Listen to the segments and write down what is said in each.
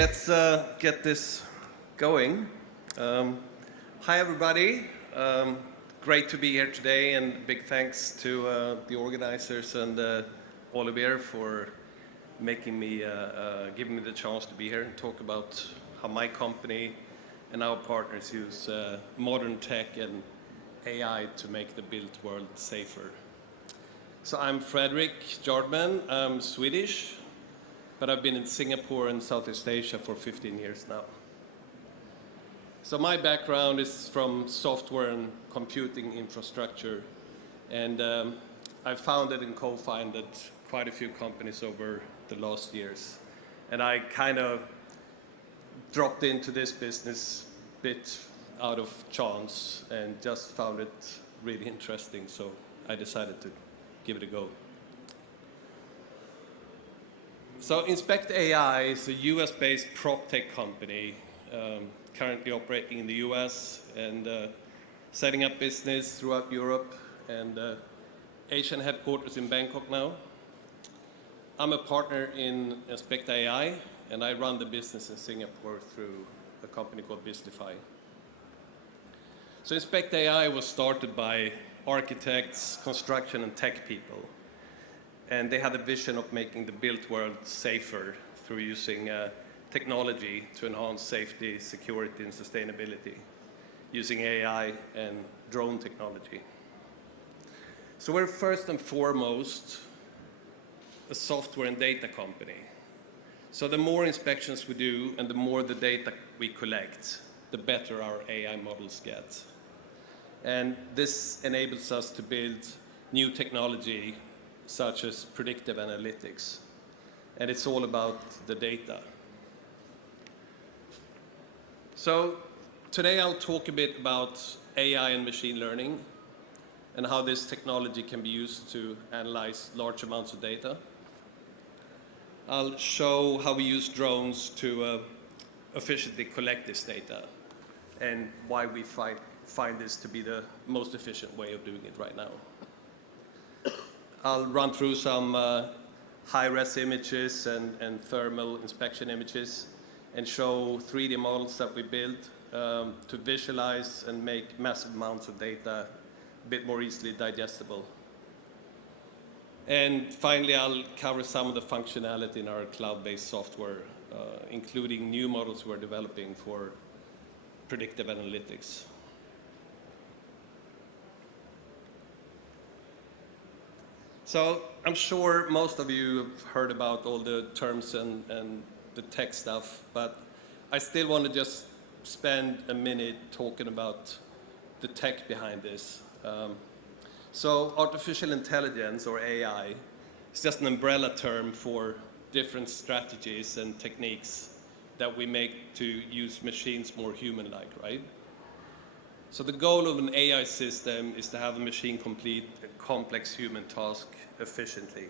Let's get this going. Hi, everybody. Great to be here today, and big thanks to the organizers and Olivier for giving me the chance to be here and talk about how my company and our partners use modern tech and AI to make the built world safer. So I'm Fredrik Jardman. I'm Swedish, but I've been in Singapore and Southeast Asia for 15 years now. So my background is from software and computing infrastructure, and I've founded and co-founded quite a few companies over the last years. And I kind of dropped into this business bit out of chance and just found it really interesting, so I decided to give it a go. So Inspect AI is a US-based prop tech company, currently operating in the US and setting up business throughout Europe and Asian headquarters in Bangkok now. I'm a partner in Inspect AI, and I run the business in Singapore through a company called Buildtify. So Inspect AI was started by architects, construction, and tech people. And they had a vision of making the built world safer through using technology to enhance safety, security, and sustainability, using AI and drone technology. So we're first and foremost a software and data company. So the more inspections we do and the more the data we collect, the better our AI models get. And this enables us to build new technology such as predictive analytics. And it's all about the data. So today I'll talk a bit about AI and machine learning and how this technology can be used to analyze large amounts of data. I'll show how we use drones to efficiently collect this data and why we find this to be the most efficient way of doing it right now. I'll run through some high-res images and thermal inspection images and show 3D models that we built to visualize and make massive amounts of data a bit more easily digestible. And finally, I'll cover some of the functionality in our cloud-based software, including new models we're developing for predictive analytics. So I'm sure most of you have heard about all the terms and the tech stuff, but I still want to just spend a minute talking about the tech behind this. So artificial intelligence, or AI, is just an umbrella term for different strategies and techniques that we make to use machines more human-like, right? So the goal of an AI system is to have a machine complete a complex human task efficiently.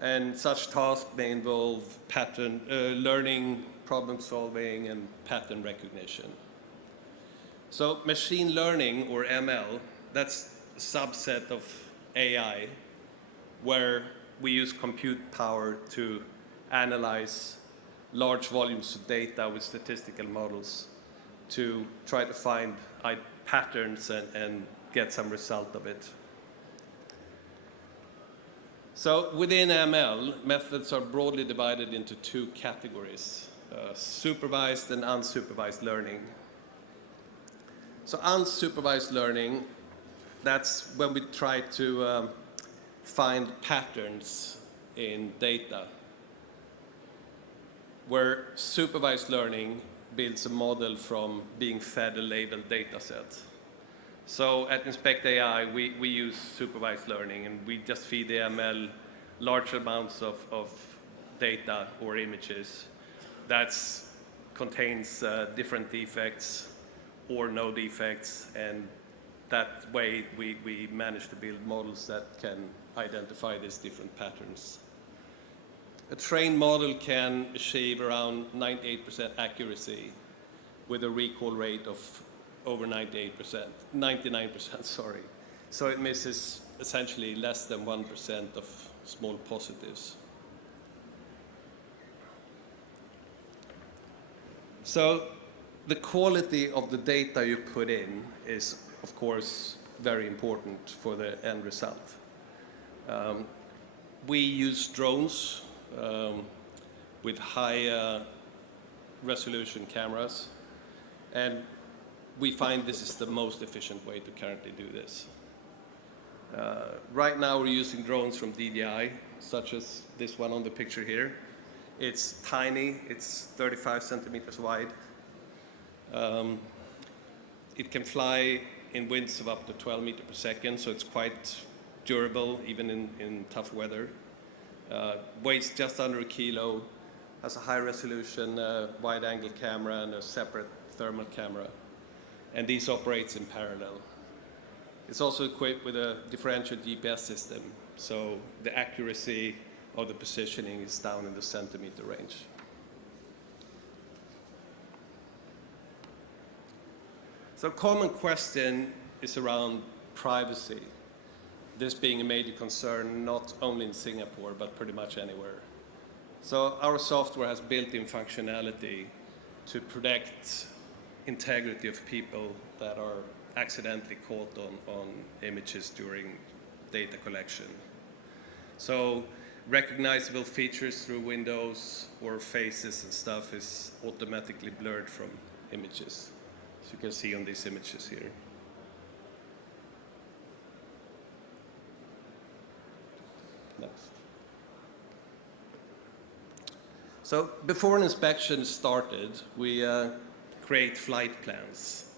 And such tasks may involve pattern learning, problem solving, and pattern recognition. So machine learning, or ML, that's a subset of AI where we use compute power to analyze large volumes of data with statistical models to try to find patterns and get some result of it. So within ML, methods are broadly divided into two categories, supervised and unsupervised learning. So unsupervised learning, that's when we try to find patterns in data, where supervised learning builds a model from being fed a labeled data set. So at Inspect AI, we use supervised learning, and we just feed the ML large amounts of data or images that contains different defects or no defects, and that way we manage to build models that can identify these different patterns. A trained model can achieve around 98% accuracy with a recall rate of over 99%, sorry. So it misses essentially less than 1% of small positives. So the quality of the data you put in is, of course, very important for the end result. We use drones with high resolution cameras, and we find this is the most efficient way to currently do this. Right now we're using drones from DJI, such as this one on the picture here. It's tiny, it's 35 centimeters wide. It can fly in winds of up to 12 meters per second, so it's quite durable even in tough weather. Weighs just under a kilo, has a high resolution wide angle camera and a separate thermal camera. And these operates in parallel. It's also equipped with a differential GPS system, so the accuracy of the positioning is down in the centimeter range. So a common question is around privacy, this being a major concern not only in Singapore but pretty much anywhere. So our software has built-in functionality to protect integrity of people that are accidentally caught on images during data collection. So recognizable features through windows or faces and stuff is automatically blurred from images, as you can see on these images here. Next. So before an inspection started, we create flight plans,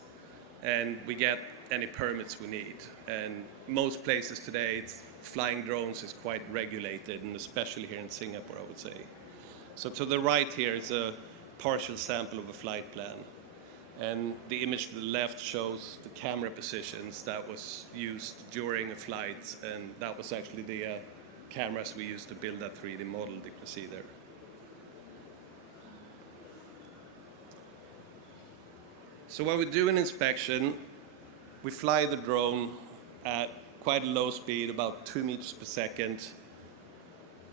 and we get any permits we need. And most places today, flying drones is quite regulated, and especially here in Singapore, I would say. So to the right here is a partial sample of a flight plan. And the image to the left shows the camera positions that was used during a flight, and that was actually the cameras we used to build that 3D model that you can see there. So when we do an inspection, we fly the drone at quite a low speed, about 2 meters per second.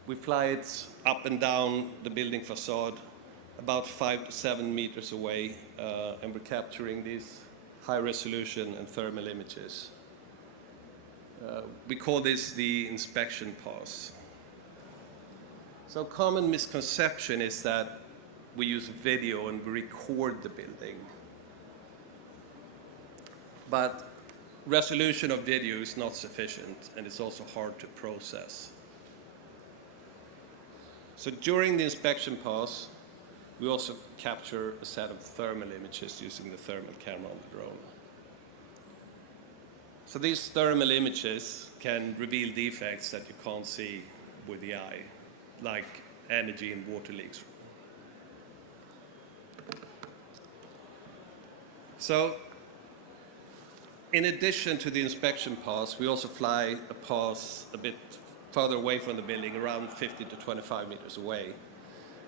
We fly it up and down the building facade, about 5 to 7 meters away, and we're capturing these high resolution and thermal images. We call this the inspection pass. So a common misconception is that we use video and we record the building. But resolution of video is not sufficient, and it's also hard to process. So during the inspection pass, we also capture a set of thermal images using the thermal camera on the drone. So these thermal images can reveal defects that you can't see with the eye, like energy and water leaks. So in addition to the inspection pass, we also fly a pass a bit further away from the building, around 50 to 25 meters away.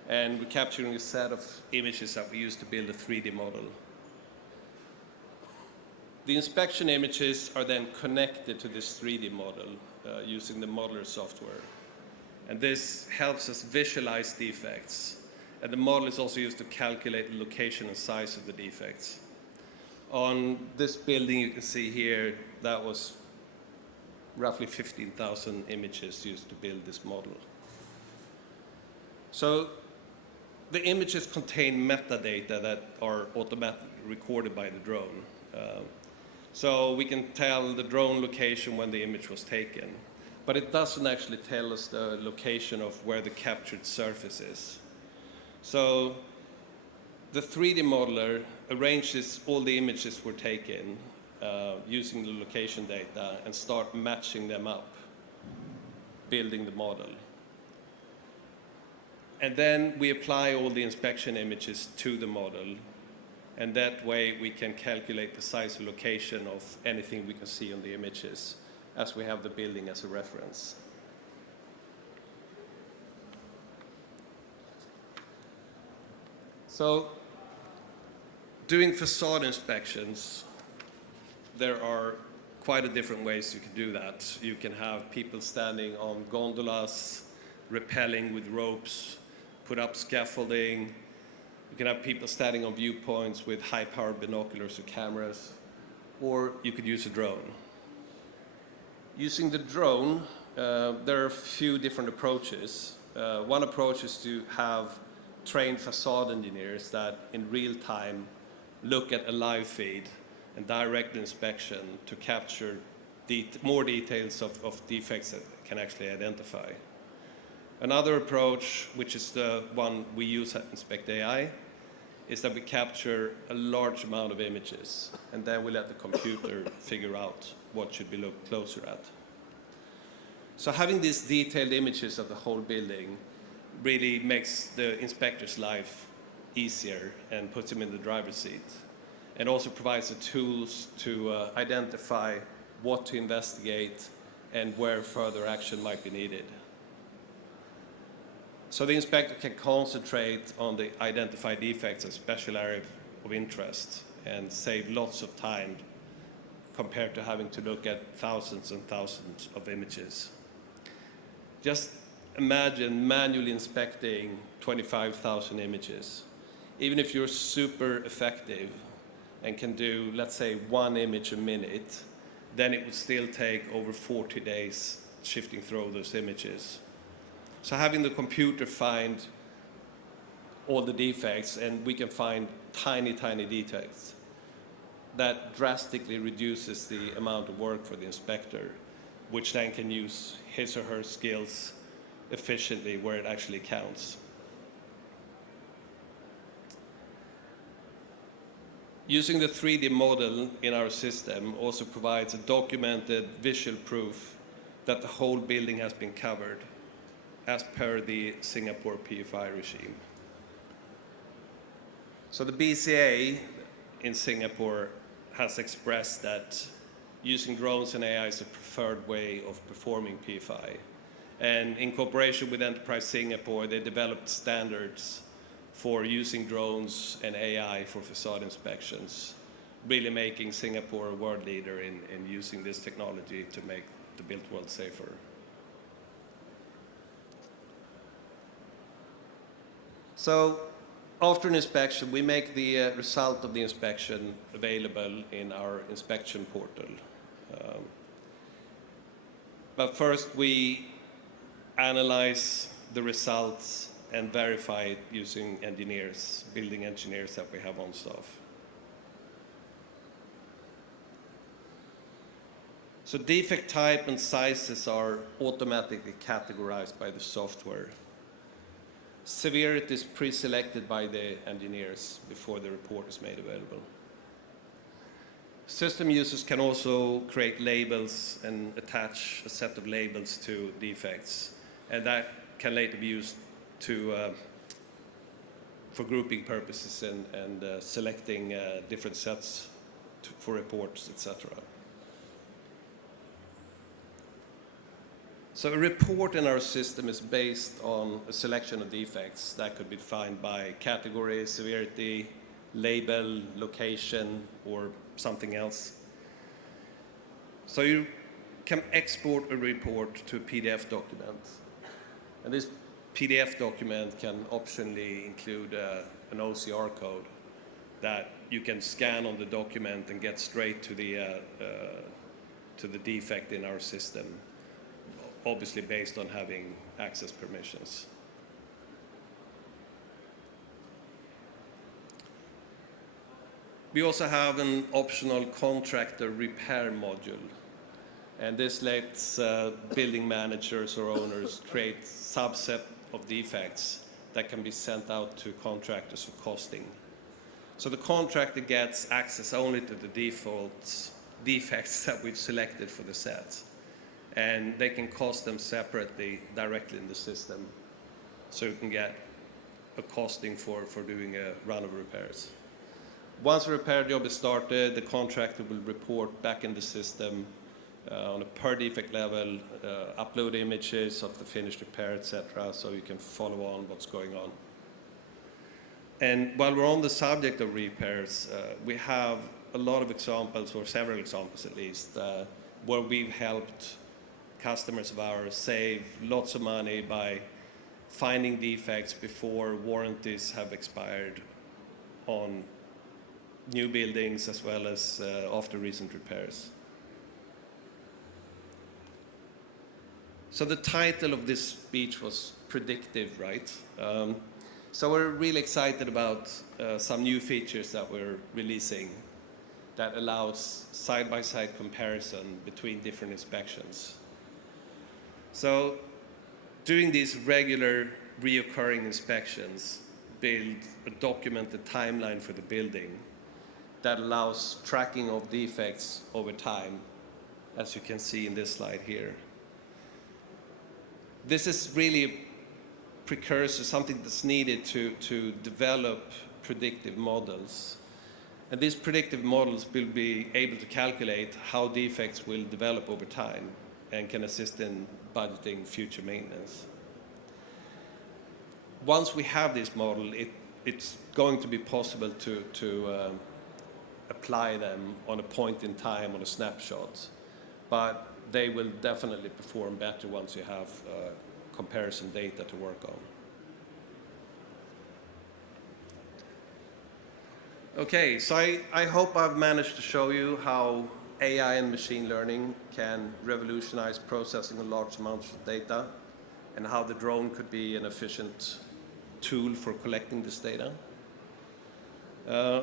And we're capturing a set of images that we use to build a 3D model. The inspection images are then connected to this 3D model using the modeler software. And this helps us visualize defects. And the model is also used to calculate the location and size of the defects. On this building you can see here, that was roughly 15,000 images used to build this model. So the images contain metadata that are automatically recorded by the drone. So we can tell the drone location when the image was taken, but it doesn't actually tell us the location of where the captured surface is. So the 3D modeler arranges all the images were taken using the location data and start matching them up, building the model. And then we apply all the inspection images to the model, and that way we can calculate the size and location of anything we can see on the images as we have the building as a reference. So doing facade inspections, there are quite a different ways you can do that. You can have people standing on gondolas, rappelling with ropes, put up scaffolding. You can have people standing on viewpoints with high-powered binoculars or cameras, or you could use a drone. Using the drone, there are a few different approaches. One approach is to have trained facade engineers that in real time look at a live feed and direct inspection to capture more details of defects that can actually identify. Another approach, which is the one we use at Inspect AI, is that we capture a large amount of images and then we let the computer figure out what should be looked closer at. So having these detailed images of the whole building really makes the inspector's life easier and puts him in the driver's seat, and also provides the tools to identify what to investigate and where further action might be needed. So the inspector can concentrate on the identified defects and special areas of interest and save lots of time compared to having to look at thousands and thousands of images. Just imagine manually inspecting 25,000 images. Even if you're super effective and can do, let's say, 1 image a minute, then it would still take over 40 days shifting through all those images. So having the computer find all the defects, and we can find tiny, tiny details, that drastically reduces the amount of work for the inspector, which then can use his or her skills efficiently where it actually counts. Using the 3D model in our system also provides a documented visual proof that the whole building has been covered as per the Singapore PFI regime. So the BCA in Singapore has expressed that using drones and AI is a preferred way of performing PFI. And in cooperation with Enterprise Singapore, they developed standards for using drones and AI for facade inspections, really making Singapore a world leader in using this technology to make the built world safer. So after an inspection, we make the result of the inspection available in our inspection portal. But first we analyze the results and verify it using engineers, building engineers that we have on staff. So defect type and sizes are automatically categorized by the software. Severity is pre-selected by the engineers before the report is made available. System users can also create labels and attach a set of labels to defects, and that can later be used for grouping purposes and selecting different sets for reports, etc. So a report in our system is based on a selection of defects that could be defined by category, severity, label, location, or something else. So you can export a report to a PDF document. And this PDF document can optionally include an OCR code that you can scan on the document and get straight to the defect in our system, obviously based on having access permissions. We also have an optional contractor repair module, and this lets building managers or owners create subset of defects that can be sent out to contractors for costing. So the contractor gets access only to the defects that we've selected for the set, and they can cost them separately directly in the system, so you can get a costing for doing a run of repairs. Once a repair job is started, the contractor will report back in the system on a per defect level, upload images of the finished repair, etc., so you can follow on what's going on. And while we're on the subject of repairs, we have a lot of examples, or several examples at least, where we've helped customers of ours save lots of money by finding defects before warranties have expired, on new buildings as well as after recent repairs. So the title of this speech was Predictive, right? So we're really excited about some new features that we're releasing that allows side-by-side comparison between different inspections. So doing these regular reoccurring inspections build a documented timeline for the building that allows tracking of defects over time, as you can see in this slide here. This is really a precursor, something that's needed to develop predictive models. And these predictive models will be able to calculate how defects will develop over time and can assist in budgeting future maintenance. Once we have this model, it's going to be possible to apply them on a point in time, on a snapshot. But they will definitely perform better once you have comparison data to work on. Okay, so I hope I've managed to show you how AI and machine learning can revolutionize processing of large amounts of data and how the drone could be an efficient tool for collecting this data.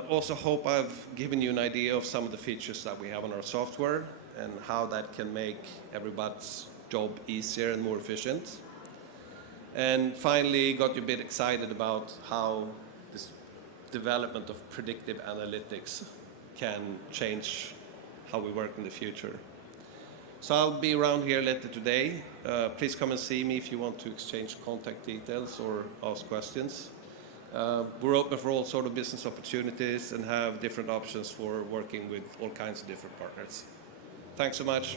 Also hope I've given you an idea of some of the features that we have on our software and how that can make everybody's job easier and more efficient. And finally, got you a bit excited about how this development of predictive analytics can change how we work in the future. So I'll be around here later today. Please come and see me if you want to exchange contact details or ask questions. We're open for all sort of business opportunities and have different options for working with all kinds of different partners. Thanks so much.